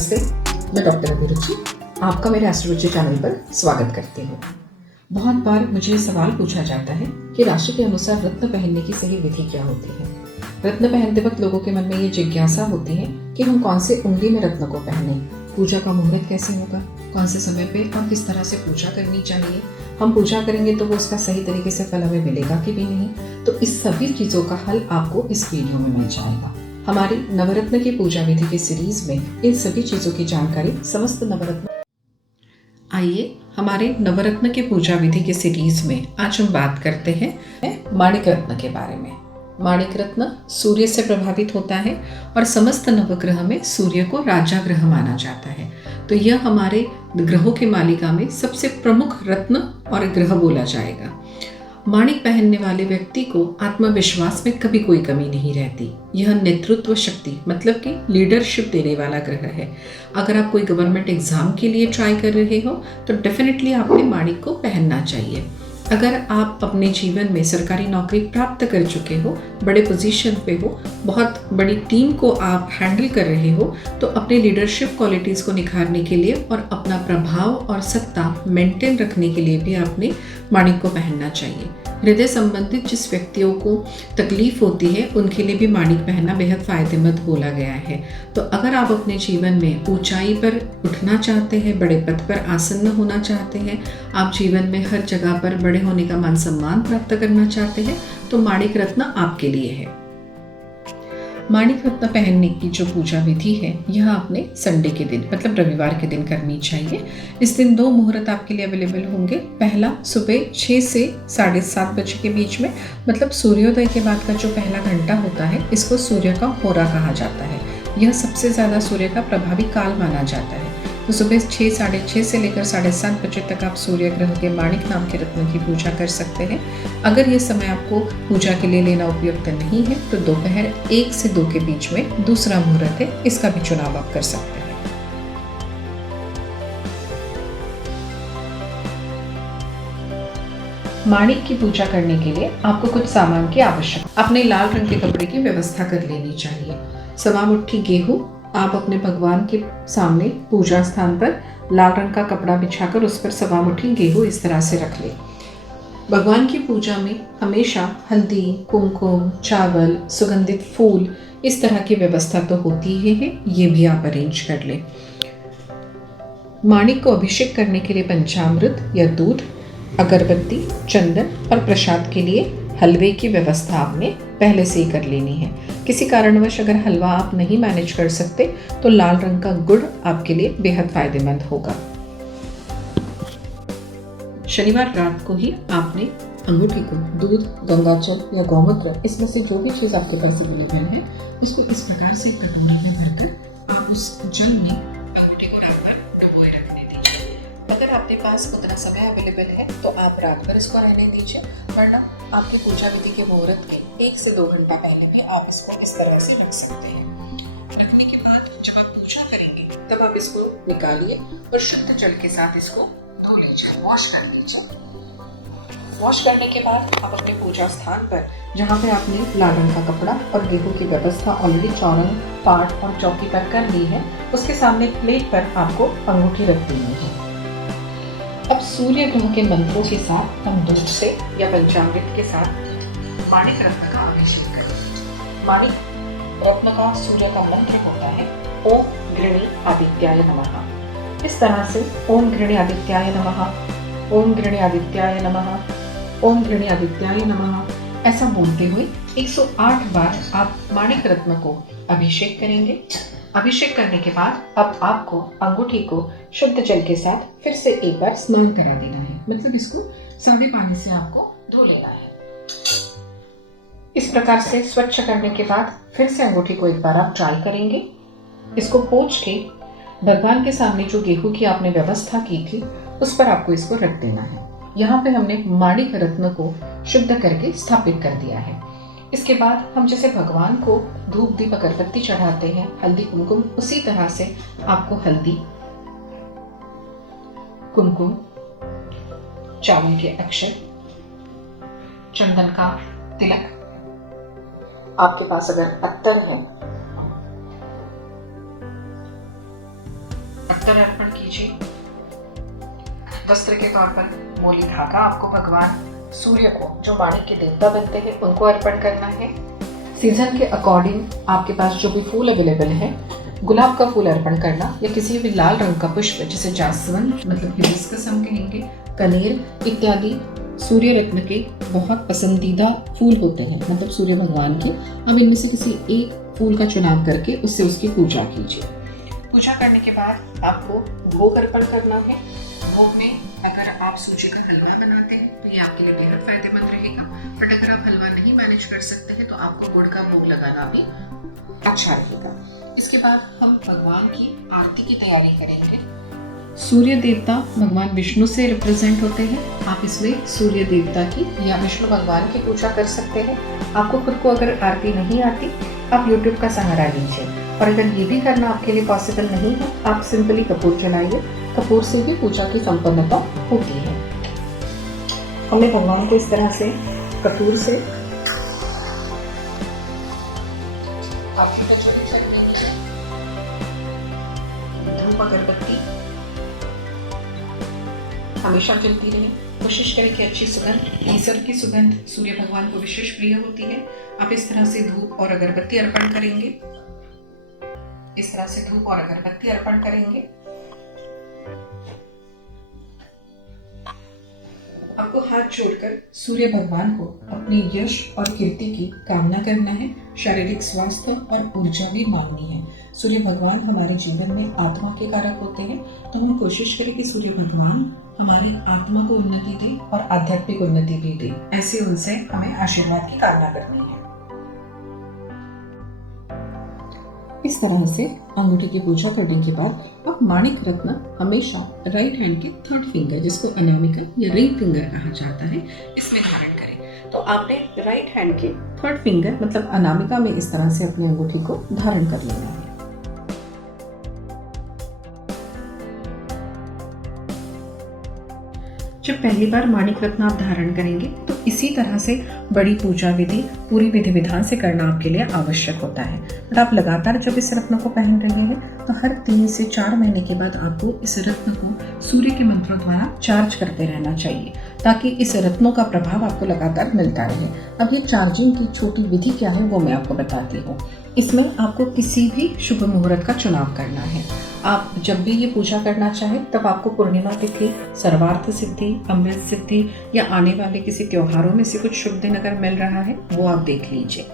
नमस्ते, मैं डॉक्टर अभिरुचि आपका मेरे एस्ट्रोलॉजी चैनल पर स्वागत करती हूँ। बहुत बार मुझे सवाल पूछा जाता है कि राशि के अनुसार रत्न पहनने की सही विधि क्या होती है। रत्न पहनते वक्त लोगों के मन में ये जिज्ञासा होती है कि हम कौन से उंगली में रत्न को पहने, पूजा का मुहूर्त कैसे होगा, कौन से समय पे और किस तरह से पूजा करनी चाहिए, हम पूजा करेंगे तो वो उसका सही तरीके से फल हमें मिलेगा कि भी नहीं। तो इस सभी चीज़ों का हल आपको इस वीडियो में मिल जाएगा। हमारी नवरत्न की पूजा विधि की सीरीज में इन सभी चीज़ों की जानकारी समस्त नवरत्न। आइए हमारे नवरत्न के पूजा विधि के सीरीज में आज हम बात करते हैं माणिक रत्न के बारे में। माणिक रत्न सूर्य से प्रभावित होता है और समस्त नवग्रह में सूर्य को राजा ग्रह माना जाता है। तो यह हमारे ग्रहों की मालिका में सबसे प्रमुख रत्न और ग्रह बोला जाएगा। माणिक पहनने वाले व्यक्ति को आत्मविश्वास में कभी कोई कमी नहीं रहती। यह नेतृत्व शक्ति मतलब कि लीडरशिप देने वाला ग्रह है। अगर आप कोई गवर्नमेंट एग्जाम के लिए ट्राई कर रहे हो तो डेफिनेटली आपने माणिक को पहनना चाहिए। अगर आप अपने जीवन में सरकारी नौकरी प्राप्त कर चुके हो, बड़े पोजीशन पे हो, बहुत बड़ी टीम को आप हैंडल कर रहे हो, तो अपने लीडरशिप क्वालिटीज़ को निखारने के लिए और अपना प्रभाव और सत्ता मेंटेन रखने के लिए भी आपने माणिक को पहनना चाहिए। हृदय संबंधित जिस व्यक्तियों को तकलीफ होती है उनके लिए भी माणिक पहनना बेहद फायदेमंद बोला गया है। तो अगर आप अपने जीवन में ऊंचाई पर उठना चाहते हैं, बड़े पद पर आसन्न होना चाहते हैं, आप जीवन में हर जगह पर बड़े होने का मान सम्मान प्राप्त करना चाहते हैं, तो माणिक रत्न आपके लिए है। माणिक रत्न पहनने की जो पूजा विधि है यह आपने संडे के दिन मतलब रविवार के दिन करनी चाहिए। इस दिन 2 मुहूर्त आपके लिए अवेलेबल होंगे। पहला सुबह 6 से 7:30 बजे के बीच में, मतलब सूर्योदय के बाद का जो पहला घंटा होता है इसको सूर्य का होरा कहा जाता है। यह सबसे ज़्यादा सूर्य का प्रभावी काल माना जाता है। तो सुबह 6, 6:30 से लेकर 7:30 बजे तक आप सूर्य ग्रह के माणिक नाम के रत्न की पूजा कर सकते हैं। अगर ये समय आपको पूजा के लिए लेना उपयुक्त नहीं है तो दोपहर 1 से 2 के बीच में दूसरा मुहूर्त है, इसका भी चुनाव आप कर सकते हैं। माणिक की पूजा करने के लिए आपको कुछ सामान की आवश्यकता। अपने लाल रंग के कपड़े की व्यवस्था कर लेनी चाहिए। सवा मुट्ठी गेहूं आप अपने भगवान के सामने पूजा स्थान पर लाल रंग का कपड़ा बिछाकर उस पर सवा मुट्ठी गेहूं इस तरह से रख ले। भगवान की पूजा में हमेशा हल्दी, कुमकुम, चावल, सुगंधित फूल इस तरह की व्यवस्था तो होती ही है, ये भी आप अरेंज कर लें। माणिक को अभिषेक करने के लिए पंचामृत या दूध, अगरबत्ती, चंदन और प्रसाद के लिए हलवे की व्यवस्था आपने पहले से ही कर लेनी है। किसी कारणवश अगर हलवा आप नहीं मैनेज कर सकते तो लाल रंग का गुड़ आपके लिए बेहद फायदेमंद होगा। शनिवार रात को ही आपने अंगूठी को दूध, गंगाजल या गौमूत्र, इसमें से जो भी चीज़ आपके पास अवेलेबल है, इसको इस प्रकार से कटोरी में भरकर आप उस जल में अंगूठी को रात भर डुबोए रखने दीजिए। अगर आपके पास उतना समय अवेलेबल है तो आप रात भर इसको रहने दीजिए, वरना आपकी पूजा विधि के मुहूर्त के 1 से 2 घंटे पहले भी आप इसको इस तरह से रख सकते हैं। रखने के बाद जब आप पूजा करेंगे तब आप इसको निकालिए और शुद्ध जल के साथ इसको धो लीजिए, वॉश कर लीजिए। वॉश करने के बाद आप अपने पूजा स्थान पर, जहाँ पे आपने लाल रंग का कपड़ा और गेहूं की व्यवस्था ऑलरेडी चौरंग, पाट और चौकी पर कर ली है, उसके सामने प्लेट पर आपको अंगूठी रख देनी है। अब सूर्य ग्रह के मंत्रों के साथ हम दूध से या पंचामृत के साथ माणिक रत्न का अभिषेक करेंगे। माणिक रत्न का सूर्य का मंत्र होता है ओम गृणी आदित्याय नमः। इस तरह से ओम गृणी आदित्याय नमः, ओम गृणी आदित्याय नमः, ओम गृणी आदित्याय नमः ऐसा बोलते हुए 108 बार आप माणिक रत्न को अभिषेक करेंगे। अभिषेक करने के बाद अब आपको अंगूठी को शुद्ध जल के साथ फिर से एक बार स्नान करा देना है, मतलब इसको सादे पानी से आपको धो लेना है। इस प्रकार से स्वच्छ करने के बाद फिर से अंगूठी को एक बार आप ट्राई करेंगे। इसको पोंछ के भगवान के सामने जो गेहूं की आपने व्यवस्था की थी उस पर आपको इसको रख देना है। यहाँ पे हमने माणिक रत्न को शुद्ध करके स्थापित कर दिया है। इसके बाद हम जैसे भगवान को धूप, दीप, अगरबत्ती चढ़ाते हैं, हल्दी, कुमकुम, उसी तरह से आपको हल्दी, कुमकुम, चावल के अक्षर, चंदन का तिलक, आपके पास अगर अत्तर है अत्तर अर्पण कीजिए। वस्त्र के तौर पर मोली धागा आपको भगवान सूर्य को, जो माणिक के देवता बनते हैं, उनको अर्पण करना है। सीजन के अकॉर्डिंग आपके पास जो भी फूल अवेलेबल है, गुलाब का फूल अर्पण करना या किसी भी लाल रंग का पुष्प जैसे जासवंत मतलब हिबिस्कस हम कहेंगे, कनेर इत्यादि सूर्य रत्न के बहुत पसंदीदा फूल होते हैं, मतलब सूर्य भगवान के। अब इनमें से किसी एक फूल का चुनाव करके उससे उसकी पूजा कीजिए। पूजा करने के बाद आपको भोग अर्पण करना है। भोग में अगर आप सूजी का हलवा बनाते हैं तो ये आपके लिए बेहद फायदेमंद रहेगा, बट अगर आप हलवा नहीं मैनेज कर सकते हैं तो आपको गुड़ का भोग लगाना भी अच्छा रहेगा। इसके बाद हम भगवान की आरती की तैयारी करेंगे। सूर्य देवता भगवान विष्णु से रिप्रेजेंट होते हैं। आप इसमें सूर्य देवता की या विष्णु भगवान की पूजा कर सकते हैं। आपको खुद को अगर आरती नहीं आती, आप YouTube का सहारा लीजिए, और अगर ये भी करना आपके लिए पॉसिबल नहीं है, आप सिंपली कपूर जलाइए। कपूर से भी पूजा की संपन्नता होती है। हमने भगवान को इस तरह से कपूर से धूप अगरबत्ती हमेशा जलती रहे। कोशिश करें कि अच्छी सुगंध, केसर की सुगंध सूर्य भगवान को विशेष प्रिय होती है। आप इस तरह से धूप और अगरबत्ती अर्पण करेंगे। इस तरह से धूप और अगरबत्ती अर्पण करेंगे। आपको हाथ जोड़कर सूर्य भगवान को अपने यश और कीर्ति की कामना करना है। शारीरिक स्वास्थ्य और ऊर्जा भी मांगनी है। सूर्य भगवान हमारे जीवन में आत्मा के कारक होते हैं, तो हम कोशिश करें कि सूर्य भगवान हमारे आत्मा को उन्नति दे और आध्यात्मिक उन्नति भी दे। ऐसे उनसे हमें आशीर्वाद की कामना करनी है। इस तरह से अंगूठी की पूजा करने के बाद आप माणिक रत्न हमेशा राइट हैंड के थर्ड फिंगर, जिसको अनामिका या रिंग फिंगर कहा जाता है, इसमें धारण करें। तो आपने राइट हैंड के थर्ड फिंगर मतलब अनामिका में इस तरह से अपनी अंगूठी को धारण कर लेना है। जब पहली बार माणिक रत्न आप धारण करेंगे तो इसी तरह से बड़ी पूजा विधि पूरी विधि विधान से करना आपके लिए आवश्यक होता है। बट आप लगातार जब इस रत्न को पहन रहे हैं तो हर 3 से 4 महीने के बाद आपको इस रत्न को सूर्य के मंत्रों द्वारा चार्ज करते रहना चाहिए, ताकि इस रत्नों का प्रभाव आपको लगातार मिलता रहे। अब ये चार्जिंग की छोटी विधि क्या है वो मैं आपको बताती हूँ। इसमें आपको किसी भी शुभ मुहूर्त का चुनाव करना है। आप जब भी ये पूजा करना चाहें तब आपको पूर्णिमा तिथि, सर्वार्थ सिद्धि, अमृत सिद्धि या आने वाले किसी त्योहारों में से कुछ शुभ दिन अगर मिल रहा है वो आप देख लीजिए।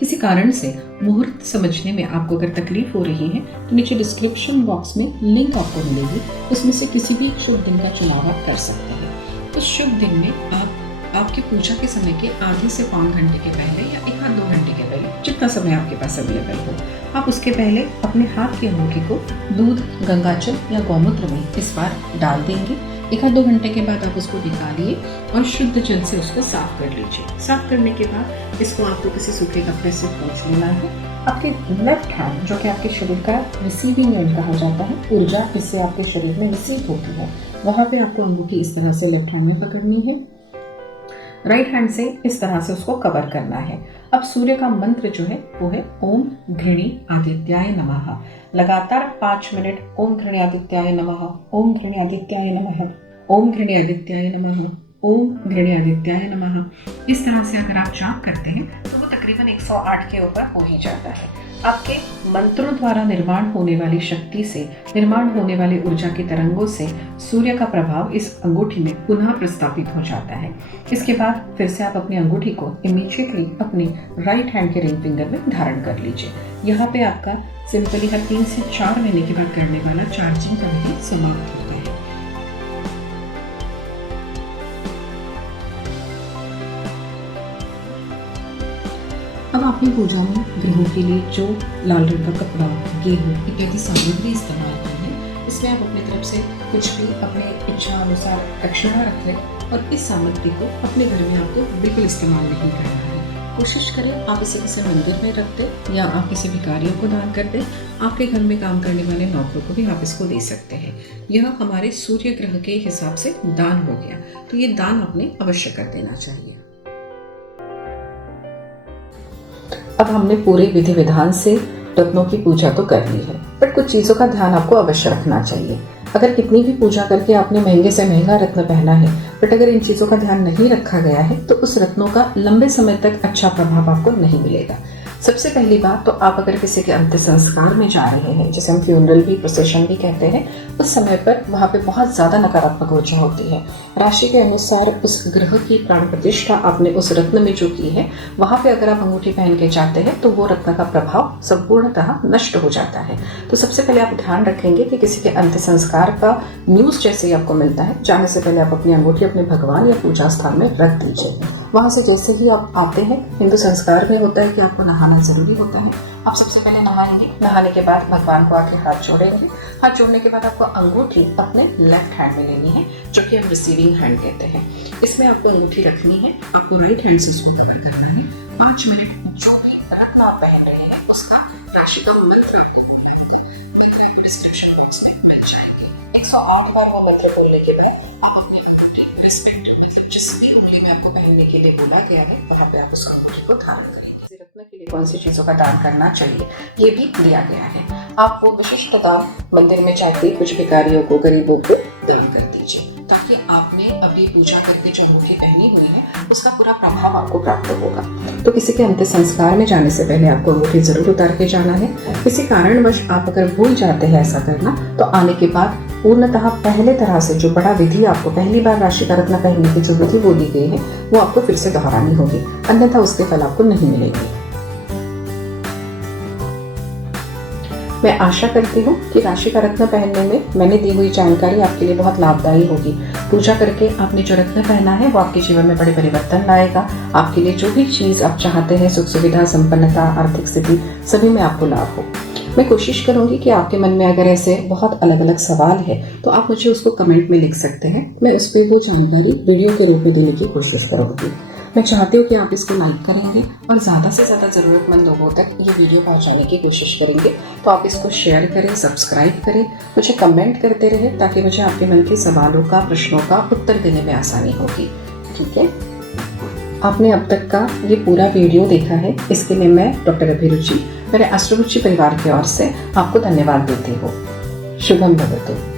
किसी कारण से मुहूर्त समझने में आपको अगर तकलीफ हो रही है तो नीचे डिस्क्रिप्शन बॉक्स में लिंक आपको मिलेगी, उसमें से किसी भी शुभ दिन का चुनाव आप कर सकते हैं। इस शुभ दिन में आप आपकी पूजा के समय के आधे से पौन घंटे के पहले या 1-2 घंटे के पहले, जितना समय आपके पास अवेलेबल हो, आप उसके पहले अपने हाथ की अंगूठी को दूध, गंगाजल या गौमूत्र में इस बार डाल देंगे। 1-2 घंटे के बाद आप उसको निकालिए और शुद्ध जल से उसको साफ कर लीजिए। साफ करने के बाद इसको आपको किसी सूखे कपड़े से पोंछ लेना है। आपके लेफ्ट हैंड, जो कि आपके शरीर का रिसीविंग एंड कहा जाता है, ऊर्जा इससे आपके शरीर में रिसीव होती है, वहाँ पे आपको अंगूठी इस तरह से लेफ्ट हैंड में पकड़नी है। राइट हैंड से इस तरह से उसको कवर करना है। अब सूर्य का मंत्र जो है वो है ओम घृणी आदित्याय नमः। लगातार 5 मिनट ओम घृणी आदित्याय नमः, ओम घृणी आदित्याय नमः, ओम घृणी आदित्याय नमः, ओम घृणी आदित्याय नमः। इस तरह से अगर आप जाप करते हैं तो वो तकरीबन 108 के ऊपर हो ही जाता है। आपके मंत्रों द्वारा निर्माण होने वाली शक्ति से, निर्माण होने वाली ऊर्जा की तरंगों से सूर्य का प्रभाव इस अंगूठी में पुनः प्रस्थापित हो जाता है। इसके बाद फिर से आप अपनी अंगूठी को इमीडिएटली अपने राइट हैंड के रिंग फिंगर में धारण कर लीजिए। यहाँ पे आपका सिंपली हर 3 से 4 महीने के बाद करने वाला चार्जिंग का विधि समाप्त होता है। अब अपनी पूजा में ग्रहों के लिए जो लाल रंग का कपड़ा, गेहूं इत्यादि सामग्री इस्तेमाल करें, इसमें आप अपनी तरफ से कुछ भी अपने इच्छा अनुसार दक्षिणा रख लें और इस सामग्री को अपने घर में आपको बिल्कुल इस्तेमाल नहीं करना है। कोशिश करें आप इसे किसी मंदिर में रख दें या आप किसी भिखारियों को दान कर दें। आपके घर में काम करने वाले नौकरों को भी आप इसको दे सकते हैं। यह हमारे सूर्य ग्रह के हिसाब से दान हो गया, तो ये दान आपने अवश्य कर देना चाहिए। अब हमने पूरे विधि विधान से रत्नों की पूजा तो कर ली है, बट कुछ चीज़ों का ध्यान आपको अवश्य रखना चाहिए। अगर कितनी भी पूजा करके आपने महंगे से महंगा रत्न पहना है, बट अगर इन चीज़ों का ध्यान नहीं रखा गया है तो उस रत्नों का लंबे समय तक अच्छा प्रभाव आपको नहीं मिलेगा। सबसे पहली बात तो आप अगर किसी के अंतिम संस्कार में जा रहे हैं, जिसे हम फ्यूनरल भी प्रोसेशन भी कहते हैं, उस समय पर वहाँ पे बहुत ज़्यादा नकारात्मक ऊर्जा होती है। राशि के अनुसार उस ग्रह की प्राण प्रतिष्ठा आपने उस रत्न में जो की है, वहाँ पे अगर आप अंगूठी पहन के जाते हैं तो वो रत्न का प्रभाव संपूर्णतः नष्ट हो जाता है। तो सबसे पहले आप ध्यान रखेंगे कि किसी के अंतिम संस्कार का न्यूज़ जैसे ही आपको मिलता है, जाने से पहले आप अपनी अंगूठी अपने भगवान या पूजा स्थान में रख दीजिए। वहाँ से जैसे ही आप आते हैं, हिंदू संस्कार में होता है कि आपको नहाना जरूरी होता है। आप सबसे पहले नहाएंगे, नहाने के बाद भगवान को आके हाथ जोड़ेंगे। हाथ जोड़ने के बाद आपको अंगूठी अपने लेफ्ट हैंड में लेनी है, जो कि हम रिसीविंग हैंड कहते हैं। इसमें आपको अंगूठी रखनी है, आपको राइट हैंड से उसको कवर करना है। 5 मिनट जो भी रत्न आप पहन रहे हैं उसका राशि का मंत्र आपको डिस्क्रिप्शन बॉक्स में मिल जाएंगे। 108 बार वो मंत्र बोलने के बाद आप अपनी अंगूठी रिस्पेक्ट, मतलब जिस भी उंगली में आपको पहनने के लिए बोला गया है, वहाँ पे आप उस अंगूठी को धारण करेंगे। रत्न के लिए कौन सी चीजों का दान करना चाहिए ये भी दिया गया है। आप वो विशिष्ट दान मंदिर में जाके कुछ भिखारियों को, गरीबों को दान कर दीजिए, ताकि आपने अभी पूजा करके जो अंगूठी पहनी हुई है उसका पूरा प्रभाव आपको प्राप्त होगा। तो किसी के अंतिम संस्कार में जाने से पहले आपको अंगूठी जरूर उतार के जाना है। किसी कारणवश आप अगर भूल जाते हैं ऐसा करना, तो आने के बाद पूर्णतः पहले तरह से जो बड़ा विधि आपको पहली बार राशि का रत्न पहनने की जो विधि बोली गई है वो आपको फिर से दोहरानी होगी, अन्यथा उसके फल आपको नहीं मिलेंगे। मैं आशा करती हूँ कि राशि का रत्न पहनने में मैंने दी हुई जानकारी आपके लिए बहुत लाभदायी होगी। पूजा करके आपने जो रत्न पहना है वो आपके जीवन में बड़े परिवर्तन लाएगा। आपके लिए जो भी चीज़ आप चाहते हैं, सुख सुविधा, संपन्नता, आर्थिक स्थिति, सभी में आपको लाभ हो। मैं कोशिश करूंगी कि आपके मन में अगर ऐसे बहुत अलग अलग सवाल है तो आप मुझे उसको कमेंट में लिख सकते हैं। मैं उस पर वो जानकारी वीडियो के रूप में देने की कोशिश करूंगी। मैं चाहती हूँ कि आप इसको लाइक करेंगे और ज़्यादा से ज़्यादा ज़रूरतमंद लोगों तक ये वीडियो पहुँचाने की कोशिश करेंगे। तो आप इसको शेयर करें, सब्सक्राइब करें, मुझे कमेंट करते रहें, ताकि मुझे आपके मन के सवालों का, प्रश्नों का उत्तर देने में आसानी होगी। ठीक है, आपने अब तक का ये पूरा वीडियो देखा है, इसके लिए मैं डॉक्टर अभिरुचि, मेरे एस्ट्रोरुचि परिवार की ओर से आपको धन्यवाद देती हूँ। शुभम भवतु।